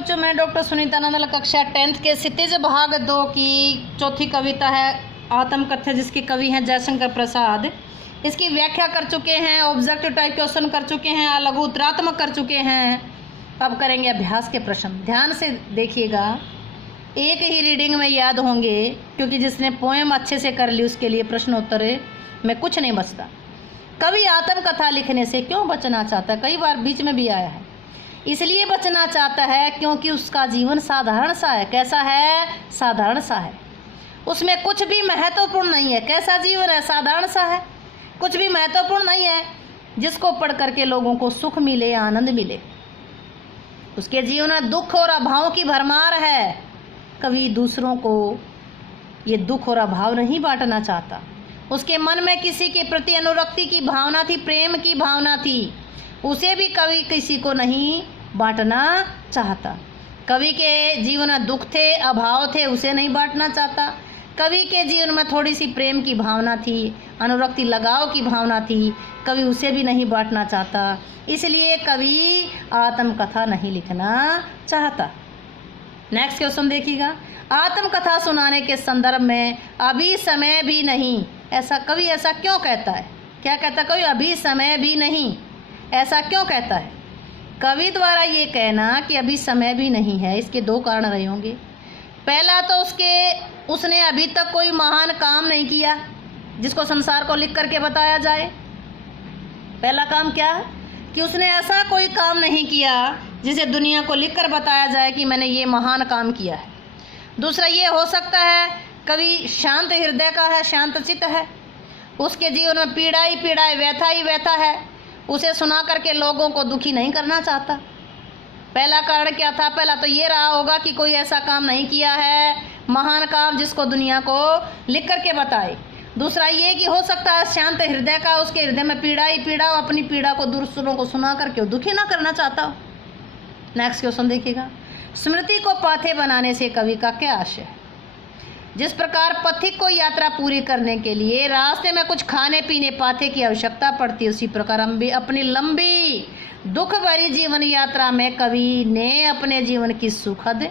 बच्चों, मैं डॉक्टर सुनीता नंदल कक्षा 10th के क्षितिज भाग 2 की चौथी कविता है आत्मकथा, जिसके कवि हैं जयशंकर प्रसाद। इसकी व्याख्या कर चुके हैं, ऑब्जेक्टिव टाइप क्वेश्चन कर चुके हैं, लघु उत्तरात्मक कर चुके हैं। अब करेंगे अभ्यास के प्रश्न। ध्यान से देखिएगा, एक ही रीडिंग में याद होंगे, क्योंकि जिसने पोएम अच्छे से कर ली उसके लिए प्रश्नोत्तर में कुछ नहीं बचता। कवि आत्मकथा लिखने से क्यों बचना चाहता है? कई बार बीच में भी आया है। इसलिए बचना चाहता है क्योंकि उसका जीवन साधारण सा है। कैसा है? साधारण सा है। उसमें कुछ भी महत्वपूर्ण नहीं है। कैसा जीवन है? साधारण सा है, कुछ भी महत्वपूर्ण नहीं है, जिसको पढ़ करके लोगों को सुख मिले, आनंद मिले। उसके जीवन में दुख और अभाव की भरमार है। कवि दूसरों को ये दुख और अभाव नहीं बांटना चाहता। उसके मन में किसी के प्रति अनुरक्ति की भावना थी, प्रेम की भावना थी, उसे भी कवि किसी को नहीं बांटना चाहता। कवि के जीवन में दुख थे, अभाव थे, उसे नहीं बांटना चाहता। कवि के जीवन में थोड़ी सी प्रेम की भावना थी, अनुरक्ति लगाव की भावना थी, कवि उसे भी नहीं बांटना चाहता। इसलिए कवि आत्मकथा नहीं लिखना चाहता। नेक्स्ट क्वेश्चन देखिएगा। आत्मकथा सुनाने के संदर्भ में अभी समय भी नहीं, ऐसा कवि ऐसा क्यों कहता है? क्या कहता है कवि? अभी समय भी नहीं, ऐसा क्यों कहता है? कवि द्वारा ये कहना कि अभी समय भी नहीं है, इसके दो कारण रहे होंगे। पहला तो उसने अभी तक कोई महान काम नहीं किया जिसको संसार को लिख करके बताया जाए। पहला काम क्या है? कि उसने ऐसा कोई काम नहीं किया जिसे दुनिया को लिख कर बताया जाए कि मैंने ये महान काम किया है। दूसरा ये हो सकता है कवि शांत हृदय का है, शांत चित्त है, उसके जीवन में पीड़ा ही पीड़ा है, व्यथा ही व्यथा है, उसे सुना करके लोगों को दुखी नहीं करना चाहता। पहला कारण क्या था? पहला तो ये रहा होगा कि कोई ऐसा काम नहीं किया है, महान काम, जिसको दुनिया को लिख करके बताए। दूसरा ये कि हो सकता है शांत हृदय का, उसके हृदय में पीड़ा ही पीड़ा, अपनी पीड़ा को दूसरों को सुना करके दुखी ना करना चाहता हो। नेक्स्ट क्वेश्चन देखिएगा। स्मृति को पाथे बनाने से कवि का क्या आशय है? जिस प्रकार पथिक को यात्रा पूरी करने के लिए रास्ते में कुछ खाने पीने पाथे की आवश्यकता पड़ती है, उसी प्रकार हम भी अपनी लंबी दुख भरी जीवन यात्रा में कवि ने अपने जीवन की सुखद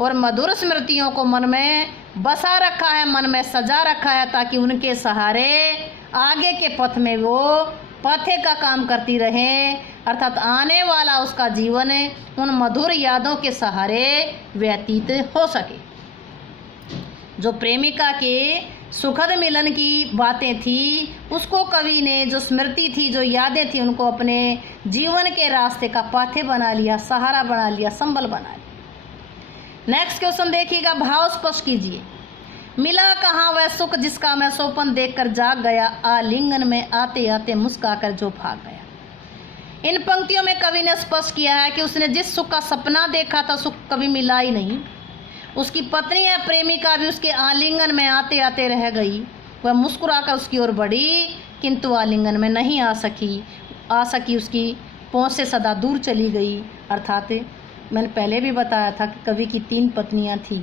और मधुर स्मृतियों को मन में बसा रखा है, मन में सजा रखा है, ताकि उनके सहारे आगे के पथ में वो पाथे का काम करती रहे, अर्थात आने वाला उसका जीवन उन मधुर यादों के सहारे व्यतीत हो सके। जो प्रेमिका के सुखद मिलन की बातें थी, उसको कवि ने, जो स्मृति थी, जो यादें थी, उनको अपने जीवन के रास्ते का पाथे बना लिया, सहारा बना लिया, संबल बना लिया। नेक्स्ट क्वेश्चन देखिएगा। भाव स्पष्ट कीजिए। मिला कहाँ वह सुख जिसका मैं सोपन देखकर जाग गया, आलिंगन में आते आते मुस्काकर जो भाग गया। इन पंक्तियों में कवि ने स्पष्ट किया है कि उसने जिस सुख का सपना देखा था, सुख कभी मिला ही नहीं। उसकी पत्नी या प्रेमिका भी उसके आलिंगन में आते आते रह गई। वह मुस्कुराकर उसकी ओर बढ़ी, किंतु आलिंगन में नहीं आ सकी, उसकी पहुँच से सदा दूर चली गई। अर्थात मैंने पहले भी बताया था कि कवि की 3 पत्नियां थीं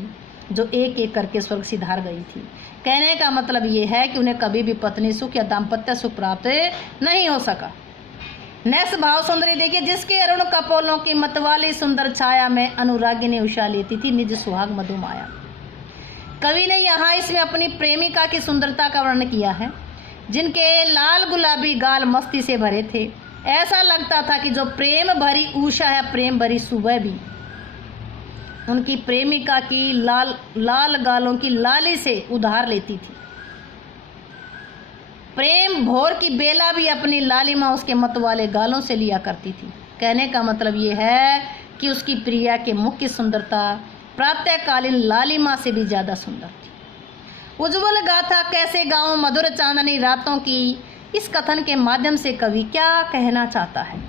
जो एक एक करके स्वर्ग सिधार गई थी। कहने का मतलब ये है कि उन्हें कभी भी पत्नी सुख या दाम्पत्य सुख प्राप्त नहीं हो सका। नेक्स्ट भाव सुंदरी देखिए। जिसके अरुण कपोलों की मतवाली सुंदर छाया में अनुरागिनी उषा लेती थी निज सुहाग मधुमाया। कवि ने यहाँ इसमें अपनी प्रेमिका की सुंदरता का वर्णन किया है, जिनके लाल गुलाबी गाल मस्ती से भरे थे। ऐसा लगता था कि जो प्रेम भरी उषा है, प्रेम भरी सुबह भी उनकी प्रेमिका की लाल गालों की लाली से उधार लेती थी। प्रेम भोर की बेला भी अपनी लालिमा उसके मत वाले गालों से लिया करती थी। कहने का मतलब ये है कि उसकी प्रिया के मुख की सुंदरता प्रातःकालीन लालिमा से भी ज़्यादा सुंदर थी। उज्ज्वल गाथा कैसे गाऊं मधुर चांदनी रातों की, इस कथन के माध्यम से कवि क्या कहना चाहता है?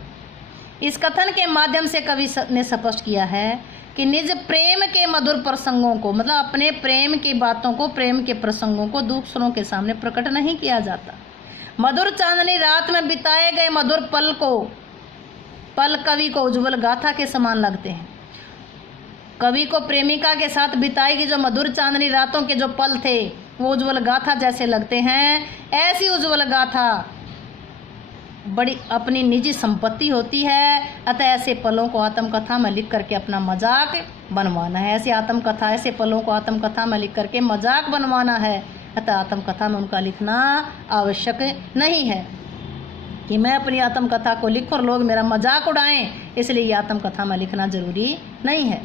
इस कथन के माध्यम से कवि ने स्पष्ट किया है कि निज प्रेम के मधुर प्रसंगों को, मतलब अपने प्रेम की बातों को, प्रेम के प्रसंगों को दूसरों के सामने प्रकट नहीं किया जाता। मधुर चांदनी रात में बिताए गए मधुर पल कवि को उज्ज्वल गाथा के समान लगते हैं। कवि को प्रेमिका के साथ बिताई गई जो मधुर चांदनी रातों के जो पल थे, वो उज्ज्वल गाथा जैसे लगते हैं। ऐसी उज्ज्वल गाथा बड़ी अपनी निजी संपत्ति होती है, अतः ऐसे पलों को आत्मकथा में लिख करके अपना मजाक बनवाना है। ऐसे पलों को आत्मकथा में लिख करके मजाक बनवाना है, अतः आत्मकथा में उनका लिखना आवश्यक नहीं है कि मैं अपनी आत्मकथा को लिखूं और लोग मेरा मजाक उड़ाएं, इसलिए ये आत्मकथा में लिखना जरूरी नहीं है।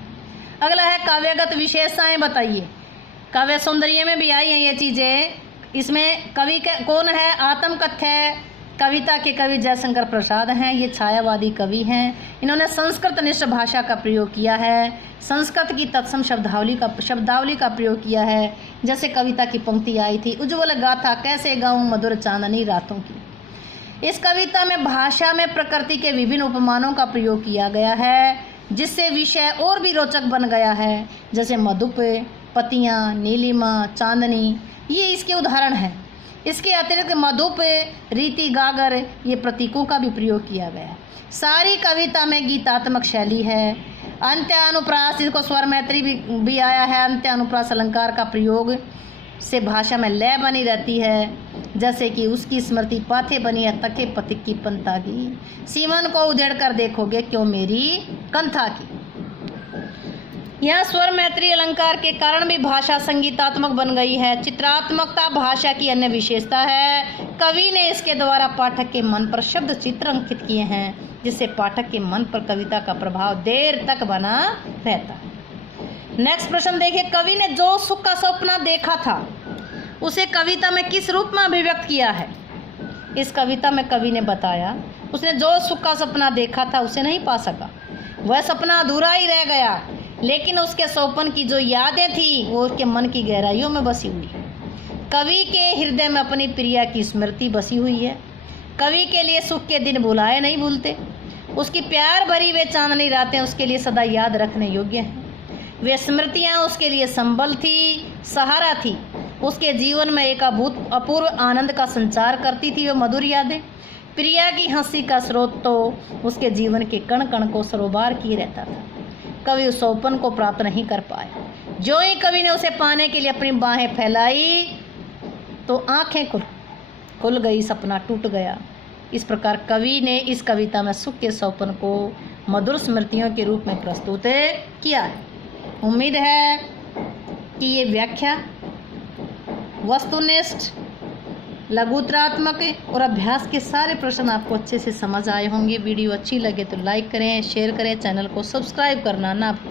अगला है काव्यगत विशेषताएं बताइए। काव्य सौंदर्य में भी आई हैं ये चीज़ें। इसमें कवि कौन है? आत्मकथ्य कविता के कवि जयशंकर प्रसाद हैं। ये छायावादी कवि हैं। इन्होंने संस्कृत निष्ठ भाषा का प्रयोग किया है, संस्कृत की तत्सम शब्दावली का प्रयोग किया है। जैसे कविता की पंक्ति आई थी, उज्ज्वल गाथा कैसे गाऊं मधुर चांदनी रातों की। इस कविता में भाषा में प्रकृति के विभिन्न उपमानों का प्रयोग किया गया है, जिससे विषय और भी रोचक बन गया है। जैसे मधुप, पतियाँ, नीलिमा, चांदनी, ये इसके उदाहरण हैं। इसके अतिरिक्त मधुप, रीति, गागर, ये प्रतीकों का भी प्रयोग किया गया है। सारी कविता में गीतात्मक शैली है। अंत्य अनुप्रास, इसको स्वर मैत्री भी आया है। अंत्य अनुप्रास अलंकार का प्रयोग से भाषा में लय बनी रहती है। जैसे कि उसकी स्मृति पाथे बनी है तके पथिक की पंथा की, सीमन को उधेड़ कर देखोगे क्यों मेरी कंथा की। यहाँ स्वर मैत्री अलंकार के कारण भी भाषा संगीतात्मक बन गई है। चित्रात्मकता भाषा की अन्य विशेषता है। कवि ने इसके द्वारा पाठक के मन पर शब्द चित्र अंकित किए हैं, जिससे पाठक के मन पर कविता का प्रभाव देर तक बना रहता है। नेक्स्ट प्रश्न देखिए, कवि ने जो सुख का सपना देखा था उसे कविता में किस रूप में अभिव्यक्त किया है? इस कविता में कवि ने बताया उसने जो सुख का सपना देखा था उसे नहीं पा सका, वह सपना अधूरा ही रह गया। लेकिन उसके सौपन की जो यादें थी वो उसके मन की गहराइयों में बसी हुई है। कवि के हृदय में अपनी प्रिया की स्मृति बसी हुई है। कवि के लिए सुख के दिन भुलाए नहीं भूलते। उसकी प्यार भरी वे चांदनी रातें उसके लिए सदा याद रखने योग्य हैं। वे स्मृतियाँ उसके लिए संबल थी, सहारा थी। उसके जीवन में एक अपूर्व आनंद का संचार करती थी वो मधुर यादें। प्रिया की हंसी का स्रोत तो उसके जीवन के कण कण को सरोबार किए रहता था। कवि उस सौपन को प्राप्त नहीं कर पाया। जो ही कवि ने उसे पाने के लिए अपनी बाहें फैलाई तो आंखें खुल गई, सपना टूट गया। इस प्रकार कवि ने इस कविता में सुख के सौपन को मधुर स्मृतियों के रूप में प्रस्तुत किया है। उम्मीद है कि ये व्याख्या वस्तुनिष्ठ, लघुत्रात्मक और अभ्यास के सारे प्रश्न आपको अच्छे से समझ आए होंगे। वीडियो अच्छी लगे तो लाइक करें, शेयर करें, चैनल को सब्सक्राइब करना ना भूलें।